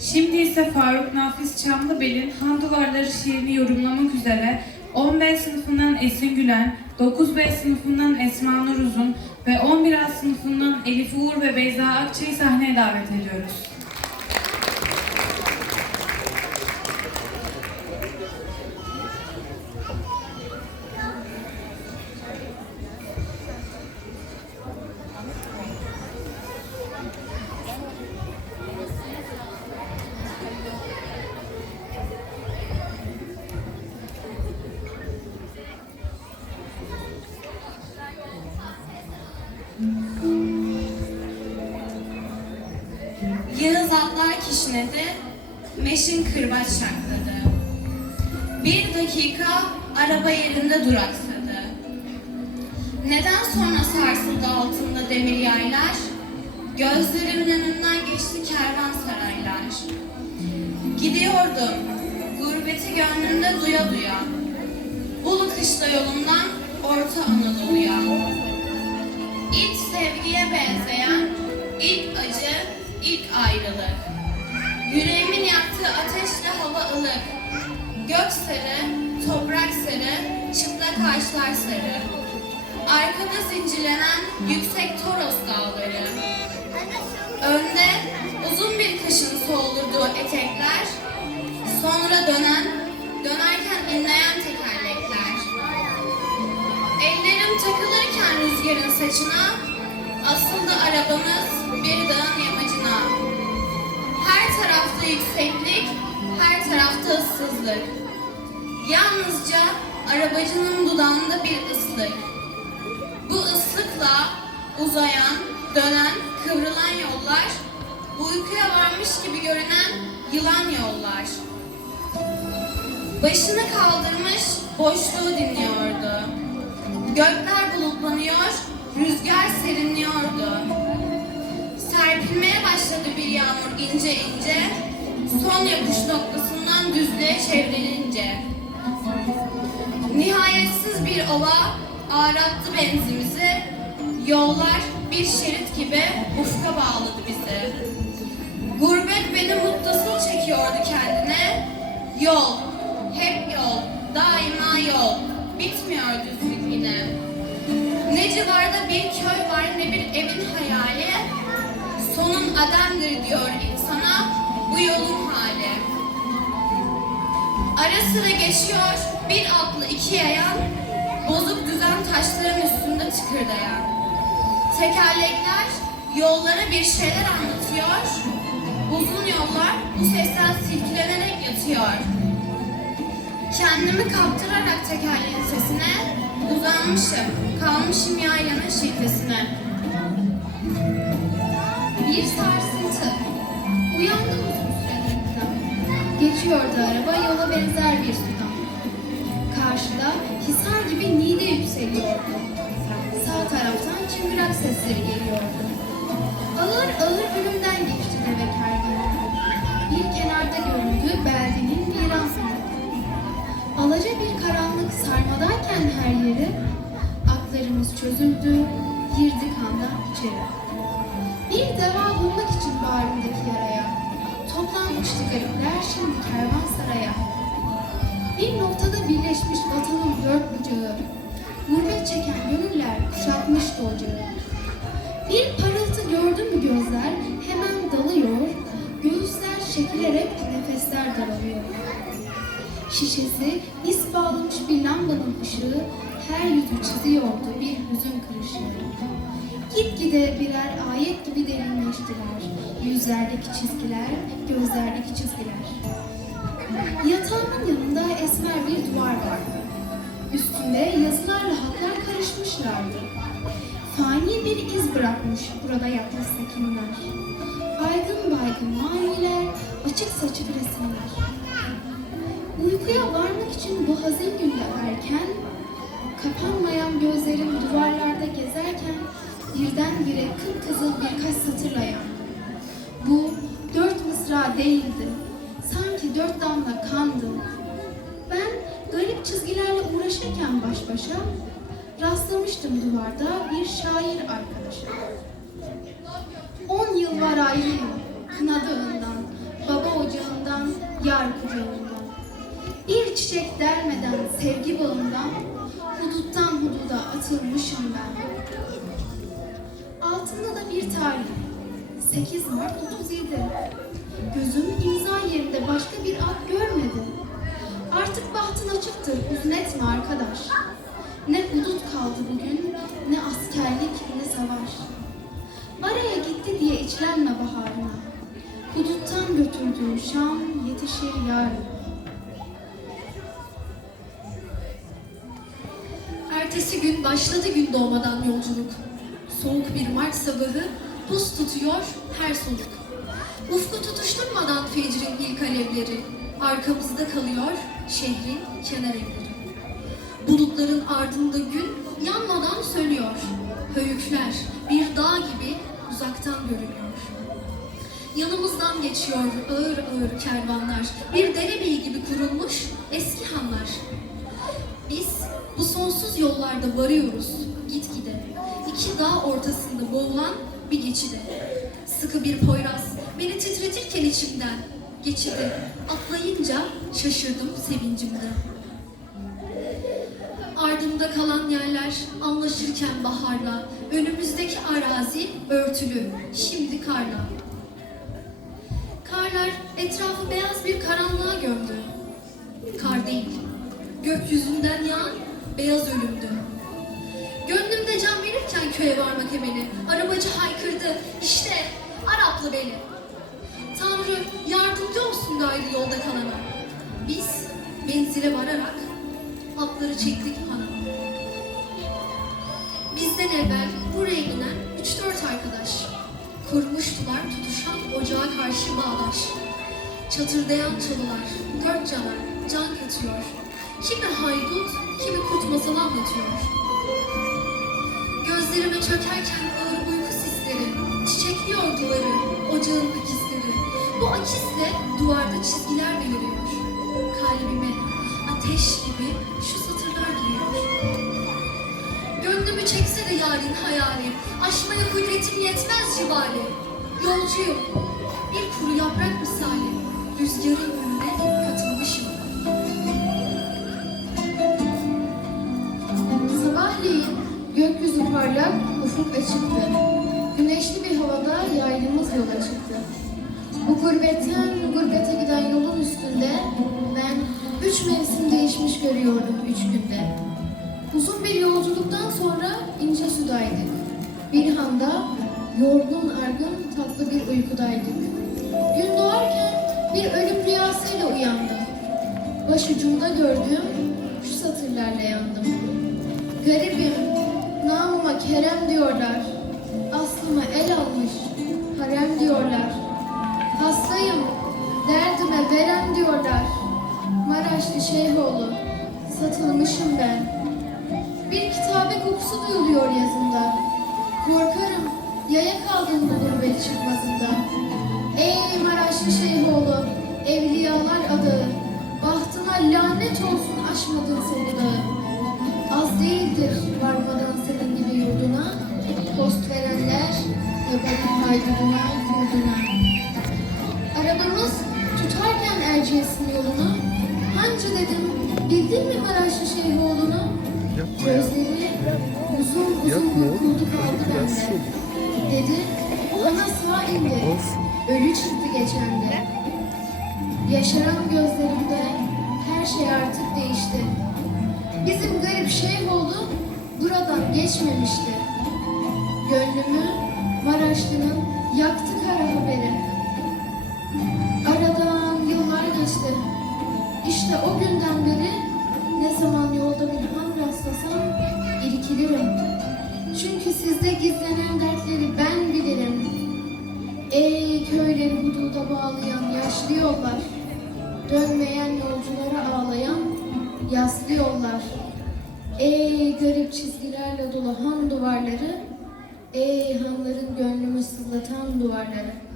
Şimdi ise Faruk Nafiz Çamlıbel'in Han Duvarları şiirini yorumlamak üzere 10B sınıfından Esin Gülen, 9B sınıfından Esma Nur Uzun ve 11A sınıfından Elif Uğur ve Beyza Akçay'ı sahneye davet ediyoruz. Atlar kişnedi, meşin kırbaç şakladı. Bir dakika araba yerinde duraksadı. Neden sonra sarsıldı altında demir yaylar? Gözlerimin önünden geçti kervansaraylar. Gidiyordum, gurbeti gönlümde duya duya. Ulu kışla yolundan Orta Anadolu'ya. İlk sevgiye benzeyen, ilk acı, ilk ayrılık. Yüreğimin yaktığı ateşle hava ılık. Gök sarı, toprak sarı, çıplak ağaçlar sarı. Arkada zincirlenen yüksek Toros dağları. Önde uzun bir kışın soğulurduğu etekler. Sonra dönen, dönerken inleyen tekerlekler. Ellerim takılırken rüzgarın saçına, asıldı arabamız bir dağın yamacına. Tarafta yükseklik, her tarafta ıssızlık. Yalnızca arabacının dudağında bir ıslık. Bu ıslıkla uzayan, dönen, kıvrılan yollar, uykuya varmış gibi görünen yılan yollar. Başını kaldırmış, boşluğu dinliyordu. Gökler bulutlanıyor, rüzgar serinliyordu. Serpilmeye başladı bir yağmur ince ince, son yapış noktasından düzlüğe çevrilince. Nihayetsiz bir ova ağrattı benzimizi, yollar bir şerit gibi ufka bağladı bizi. Gurbet beni muttasıl çekiyordu kendine, yol, hep yol, daima yol, bitmiyor düzlük yine. Ne civarda bir köy var ne bir evin hayali, sonun ademdir diyor Ara sıra geçiyor bir atlı iki yayan, bozuk düzen taşların üstünde tıkırdayan. Tekerlekler yollara bir şeyler anlatıyor, uzun yollar bu sesten silkilenerek yatıyor. Kendimi kaptırarak tekerleğin sesine, uzanmışım, kalmışım yaylanın şiltesine. Bir sarsıntı. Uyandım Geçiyordu araba yola benzer bir sudan. Karşıda hisar gibi nide yükseliyordu. Sağ taraftan çıngırak sesleri geliyordu. Ağır ağır önümden geçti deve kervanı. Bir kenarda göründü beldenin viran sınırı. Alaca bir karanlık sarmadayken her yeri, aklarımız çözüldü, girdik şimdi kervansaraya. Bir noktada birleşmiş vatanın dört bucağı. Gurbet çeken gönüller kuşatmıştı ocağı. Bir parıltı gördü mü gözler hemen dalıyor. Göğüsler çekilerek nefesler daralıyor. Şişesi is bağlamış bir lambanın ışığı her yüzü çiziyordu bir hüzün kırışığı. Gitgide birer ayet gibi derinleştiler. Yüzlerdeki çizgiler, gözlerdeki çizgiler. Yatağımın yanında esmer bir duvar vardı. Üstünde yazılarla hatlar karışmışlardı. Fani bir iz bırakmış burada yatmış sakinler. Baygın baygın maniler, açık saçık resimler. Uykuya varmak için bu hazin günde erken, kapanmayan gözlerim duvarlarda gezerken birdenbire kıpkızıl birkaç satırlayan. Bu dört mısra değildi, sanki dört damla kandı. Ben garip çizgilerle uğraşırken baş başa rastlamıştım duvarda bir şair arkadaşa. On yıl var ayrıyım, kına dağından, baba yar kucağında. Bir çiçek dermeden sevgi bağından, huduttan hududa atılmışım ben. Altında da bir tarih, 8 Mart 37. Gözüm imza yerinde başka bir ad görmedi. Artık bahtın açıktır, hüzün etme arkadaş. Ne hudut kaldı bugün, ne askerlik, ne savaş. Baraya gitti diye içlenme baharına. Huduttan götürdüğün şam yetişir yarın. Ertesi gün başladı gün doğmadan yolculuk. Soğuk bir Mart sabahı buz tutuyor her soluk. Ufku tutuşturmadan fecrin ilk alevleri. Arkamızda kalıyor şehrin kenar evleri. Bulutların ardında gün yanmadan sönüyor. Höyükler bir dağ gibi uzaktan görünüyor. Yanımızdan geçiyor ağır ağır kervanlar. Bir derebeyi gibi kurulmuş eski hanlar. Biz bu sonsuz yollarda varıyoruz gitgide. İki dağ ortasında boğulan bir geçide. Sıkı bir poyraz beni titretirken içimden. Geçidi atlayınca şaşırdım sevincimden. Ardımda kalan yerler anlaşırken baharla. Önümüzdeki arazi örtülü, şimdi karla. Karlar etrafı beyaz bir karanlığa gömdü. Kar değil, gökyüzünden yağan beyaz ölümdü. Gönlümde can verirken köye varmak emeli, arabacı haykırdı, işte Araplı beni. Tanrı yardımcı olsun gayrı yolda kalana. Biz menzile vararak atları çektik hana. Bizden evvel buraya inen üç dört arkadaş. Kurmuştular tutuşan ocağa karşı bağdaş. Çatırdayan çalılar, dört cana can katıyor. Kimi haydut, kimi kurt masalı anlatıyor. Gözlerime çökerken ağır uyku sisleri, çiçekliyor duvarı, ocağın akisleri. Bu akisle duvarda çizgiler beliriyor. Kalbime ateş gibi şu satırlar giriyor. Gönlümü çekse de yarın hayali, aşmaya kudretim yetmez cibali. Yolcuyum, bir kuru yaprak misali, rüzgarın parlak, ufuk açıktı. Güneşli bir havada yaylımız yola çıktı. Bu gurbetten gurbete giden yolun üstünde ben üç mevsim değişmiş görüyordum üç günde. Uzun bir yolculuktan sonra ince sudaydık. Bir handa yorgun argın tatlı bir uykudaydık. Gün doğarken bir ölüm rüyasıyla uyandım. Başucumda gördüğüm şu satırlarla yandım. Garibim, namıma kerem diyorlar. Aslıma el almış, harem diyorlar. Hastayım, derdime verem diyorlar. Maraşlı Şeyhoğlu, satılmışım ben. Bir kitabe kokusu duyuluyor yazında. Korkarım, yaya kaldım bu gurbet çıkmazında. Ey Maraşlı Şeyhoğlu, evliyalar adı. Bahtına lanet olsun aşmadın seni dağı. Az değildir varmadan senin yurduna, post verenler yabanın hayduduna, yurduna. Arabamız tutarken Erciyes'in yolunu, hancı dedim, bildin mi Maraşlı Şeyhoğlu'nu? Gözleri uzun uzun uykuldu kaldı bende. Dedi, bana sağ indi, ölü çıktı geçende. Yaşaran gözlerimde her şey artık değişti. Bizim garip Şeyhoğlu buradan geçmemişti. Gönlümü Maraşlı'nın yaktı kara haberi. Aradan yıllar geçti. İşte o günden beri ne zaman yolda bir han rastlasam irkilirim. Çünkü sizde gizlenen dertleri ben bilirim. Ey köyleri hududa bağlayan yaşlı yollar. Dönmeyen yolculara ağlayan yaslı yollar. Ey garip çizgilerle dolu han duvarları. Ey hanların gönlümü sızlatan duvarları.